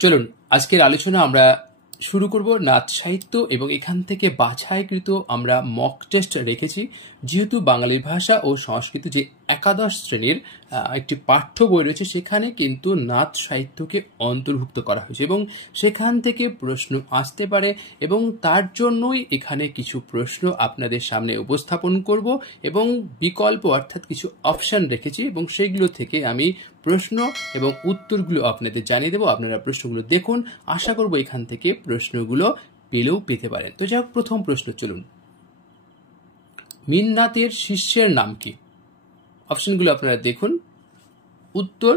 চলুন আজকের আলোচনা আমরা শুরু করব নাথ সাহিত্য এবং এখান থেকে বাছাইকৃত আমরা মক টেস্ট রেখেছি। যেহেতু বাঙালি ভাষা ও সংস্কৃতি যে একাদশ শ্রেণীর একটি পাঠ্য বই রয়েছে সেখানে কিন্তু নাথ সাহিত্যকে অন্তর্ভুক্ত করা হয়েছে এবং সেখান থেকে প্রশ্ন আসতে পারে এবং তার জন্যই এখানে কিছু প্রশ্ন আপনাদের সামনে উপস্থাপন করব এবং বিকল্প অর্থাৎ কিছু অপশন রেখেছি এবং সেগুলো থেকে আমি প্রশ্ন এবং উত্তরগুলো আপনাদের জানিয়ে দেবো। আপনারা প্রশ্নগুলো দেখুন, আশা করব এখান থেকে প্রশ্নগুলো পেতে পারেন। তো যাই হোক, প্রথম প্রশ্ন চলুন। মীননাথের শিষ্যের নাম কি? অপশনগুলো আপনারা দেখুন। উত্তর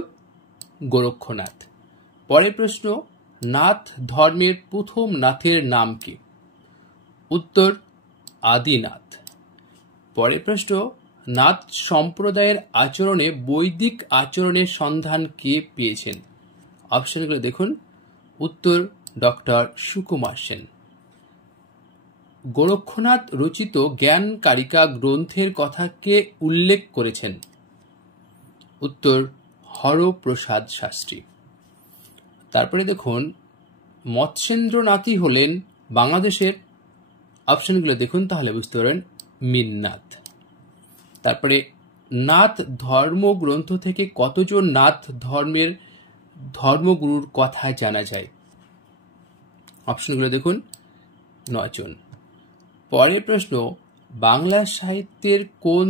গোরক্ষনাথ। পরের প্রশ্ন, নাথ ধর্মের প্রথম নাথের নাম কি? উত্তর আদিনাথ। পরের প্রশ্ন, নাথ সম্প্রদায়ের আচরণে বৈদিক আচরণের সন্ধান কে পেয়েছেন? অপশনগুলো দেখুন। উত্তর ডক্টর সুকুমার সেন। গোরক্ষনাথ রচিত জ্ঞান কারিকা গ্রন্থের কথা কে উল্লেখ করেছেন? উত্তর হরপ্রসাদ শাস্ত্রী। তারপরে দেখুন, মৎস্যেন্দ্রনাথই হলেন বাংলাদেশের, অপশনগুলো দেখুন তাহলে বুঝতে পারবেন, মীননাথ। তারপরে নাথ ধর্মগ্রন্থ থেকে কতজন নাথ ধর্মের ধর্মগুরুর কথা জানা যায়? অপশনগুলো দেখুন, 9 জন। পরের প্রশ্ন, বাংলা সাহিত্যের কোন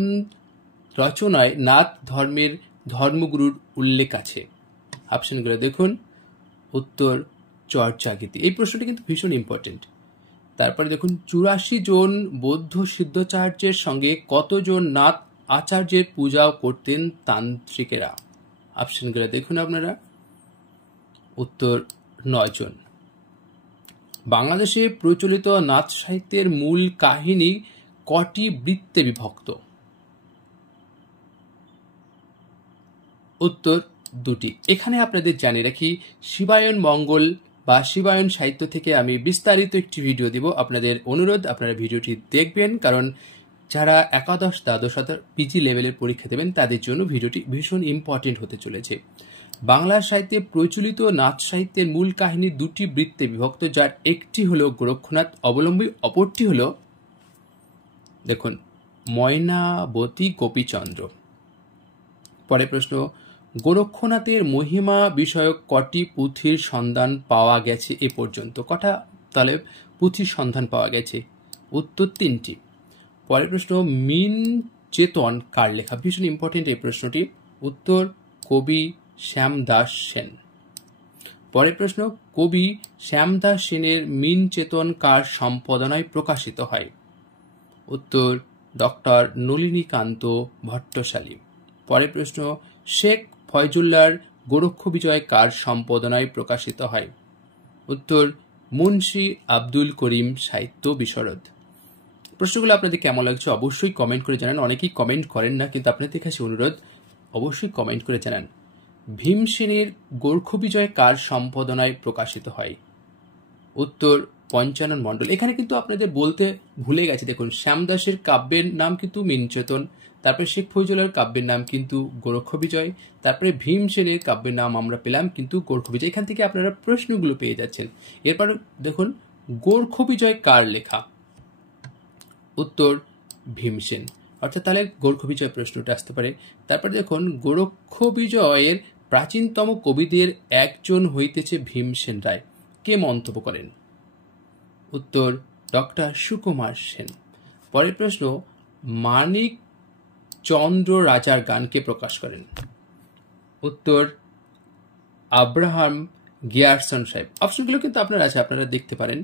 রচনায় নাথ ধর্মের ধর্মগুরুর উল্লেখ আছে? অপশনগুলো দেখুন। উত্তর চর্যাগীতি। এই প্রশ্নটি কিন্তু ভীষণ ইম্পর্টেন্ট। তারপরে দেখুন, 84 জন বৌদ্ধ সিদ্ধাচার্যের সঙ্গে কতজন নাথ আচার্যের পূজাও করতেন তান্ত্রিকেরা? অপশনগুলো দেখুন আপনারা। উত্তর 9 জন। বাংলাদেশে প্রচলিত নাথ সাহিত্যের মূল কাহিনী কটি বৃত্তে বিভক্ত? উত্তর 2টি। এখানে আপনাদের জানিয়ে রাখি, শিবায়ন মঙ্গল বা শিবায়ন সাহিত্য থেকে আমি বিস্তারিত একটি ভিডিও দিব। আপনাদের অনুরোধ আপনারা ভিডিওটি দেখবেন, কারণ যারা একাদশ দ্বাদশ পিজি লেভেলের পরীক্ষা দেবেন তাদের জন্য ভিডিওটি ভীষণ ইম্পর্টেন্ট হতে চলেছে। বাংলা সাহিত্যে প্রচলিত নাথ সাহিত্যের মূল কাহিনী 2টি বৃত্তে বিভক্ত, যার একটি হলো গোরক্ষনাথ অবলম্বী, অপরটি হলো দেখুন ময়নাবতী গোপীচন্দ্র। পরের প্রশ্ন, গোরক্ষনাথের মহিমা বিষয়ক কটি পুঁথির সন্ধান পাওয়া গেছে এ পর্যন্ত? কটা তাহলে পুঁথির সন্ধান পাওয়া গেছে? উত্তর 3টি। পরের প্রশ্ন, মীন চেতন কার লেখা? ভীষণ ইম্পর্টেন্ট এই প্রশ্নটি। উত্তর কবি শ্যামদাস সেন। পরের প্রশ্ন, কবি শ্যামদাস সেনের মীন চেতন কার সম্পাদনায় প্রকাশিত হয়? উত্তর ডক্টর নলিনীকান্ত ভট্টশালী। পরের প্রশ্ন, শেখ ফয়জুল্লাহর গোরক্ষ বিজয় কার সম্পাদনায় প্রকাশিত হয়? উত্তর মুন্সি আব্দুল করিম সাহিত্য বিশরদ। প্রশ্নগুলো আপনাদের কেমন লাগছে অবশ্যই কমেন্ট করে জানান। অনেকেই কমেন্ট করেন না, কিন্তু আপনাদের কাছে অনুরোধ অবশ্যই কমেন্ট করে জানান। ভীমসেনের গোরক্ষ বিজয় কার সম্পাদনায় প্রকাশিত হয়? উত্তর পঞ্চানন মণ্ডল। এখানে কিন্তু আপনাদের বলতে ভুলে গেছে, দেখুন শ্যামদাসের কাব্যের নাম কিন্তু মীনচেতন, তারপরে শেখ ফজলুল্লাহর কাব্যের নাম কিন্তু গোরক্ষ বিজয়, তারপরে ভীমসেনের কাব্যের নাম আমরা পেলাম কিন্তু গোরক্ষ বিজয়। এখান থেকে আপনারা প্রশ্নগুলো পেয়ে যাচ্ছেন। এরপর দেখুন, গোরক্ষ বিজয় কার লেখা? উত্তর ভীমসেন। অর্থাৎ তাহলে গোরক্ষ বিজয় প্রশ্নটা আসতে পারে। তারপর দেখুন, গোরক্ষ বিজয়ের প্রাচীনতম কবিদের একজন হইতেছে ভীমসেন রায়, কে মন্তব্য করেন? উত্তর ডক্টর সুকুমার সেন। পরের প্রশ্ন, মানিক চন্দ্র রাজার গানকে প্রকাশ করেন? উত্তর আব্রাহাম গিয়ারসন সাহেব। অপশনগুলো কিন্তু আপনার আছে, আপনারা দেখতে পারেন।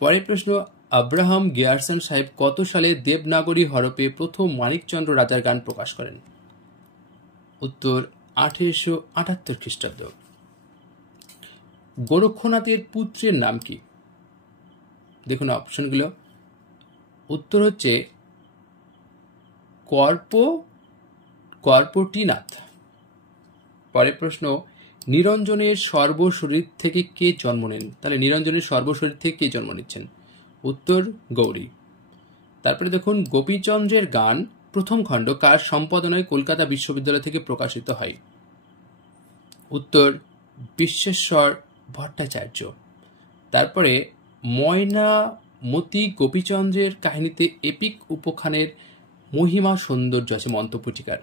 পরের প্রশ্ন, আব্রাহাম গিয়ারসন সাহেব কত সালে দেবনাগরী হরপে প্রথম মানিকচন্দ্র রাজার গান প্রকাশ করেন? উত্তর 1878 খ্রিস্টাব্দ। গোরক্ষনাথের পুত্রের নাম কি? দেখুন অপশনগুলো। উত্তর হচ্ছে কর্পটিনাথ। পরের প্রশ্ন, নিরঞ্জনের সর্বশরীর থেকে কে জন্ম নেন? তাহলে নিরঞ্জনের সর্বশরীর থেকে কে জন্ম নিচ্ছেন? উত্তর গৌরী। তারপরে দেখুন, গোপীচন্দ্রের গান প্রথম খণ্ড কার সম্পাদনায় কলকাতা বিশ্ববিদ্যালয় থেকে প্রকাশিত হয়? উত্তর বিশ্বেশ্বর ভট্টাচার্য। তারপরে ময়নামতি গোপীচন্দ্রের কাহিনীতে এপিক উপাখ্যানের মহিমা সৌন্দর্য আছে মন্তপুটিকার।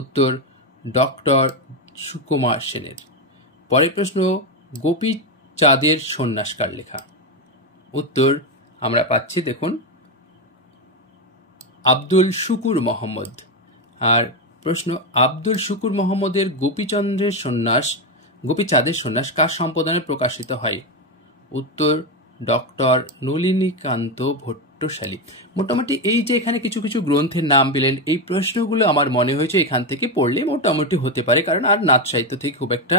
উত্তর ডক্টর সুকুমার সেনের। পরের প্রশ্ন, গোপীচাঁদের সন্ন্যাস কার লেখা? উত্তর আমরা পাচ্ছি দেখুন আব্দুল শুকুর মোহাম্মদ। আর প্রশ্ন, আব্দুল শুকুর মোহাম্মদের গোপীচাঁদের সন্ন্যাস কার সম্পাদনায় প্রকাশিত হয়? উত্তর ডক্টর নলিনীকান্ত ভট্টশালী। মোটামুটি এই যে এখানে কিছু কিছু গ্রন্থের নাম পেলেন, এই প্রশ্নগুলো আমার মনে হয়েছে এখান থেকে পড়লে মোটামুটি হতে পারে, কারণ আর নাথ সাহিত্য থেকে খুব একটা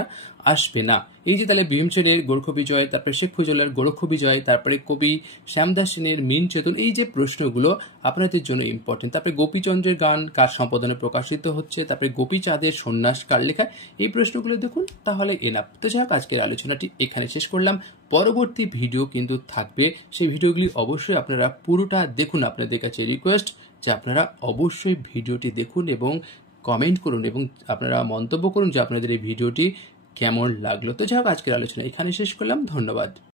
আসবে না। এই যে তাহলে ভীমসেনের গোরক্ষ বিজয়, তারপরে শেখ ফজলের গোরক্ষ বিজয়, তারপরে কবি শ্যামদাস সেনের মিন চেতন, এই যে প্রশ্নগুলো আপনাদের জন্য ইম্পর্টেন্ট। তারপরে গোপীচন্দ্রের গান কার সম্পাদনে প্রকাশিত হচ্ছে, তারপরে গোপীচাঁদের সন্ন্যাস কার লেখা, এই প্রশ্নগুলো দেখুন, তাহলে এনাফ। তো যাই হোক, আজকের আলোচনাটি এখানে শেষ করলাম। পরবর্তী ভিডিও কিন্তু থাকবে, সেই ভিডিওগুলি অবশ্যই আপনারা পুরোটা দেখুন। আপনাদের কাছে রিকোয়েস্ট যে আপনারা অবশ্যই ভিডিওটি দেখুন এবং কমেন্ট করুন এবং আপনারা মন্তব্য করুন যে আপনাদের এই ভিডিওটি কেমন লাগলো। তো যাই হোক, আজকের আলোচনা এখানে শেষ করলাম। ধন্যবাদ।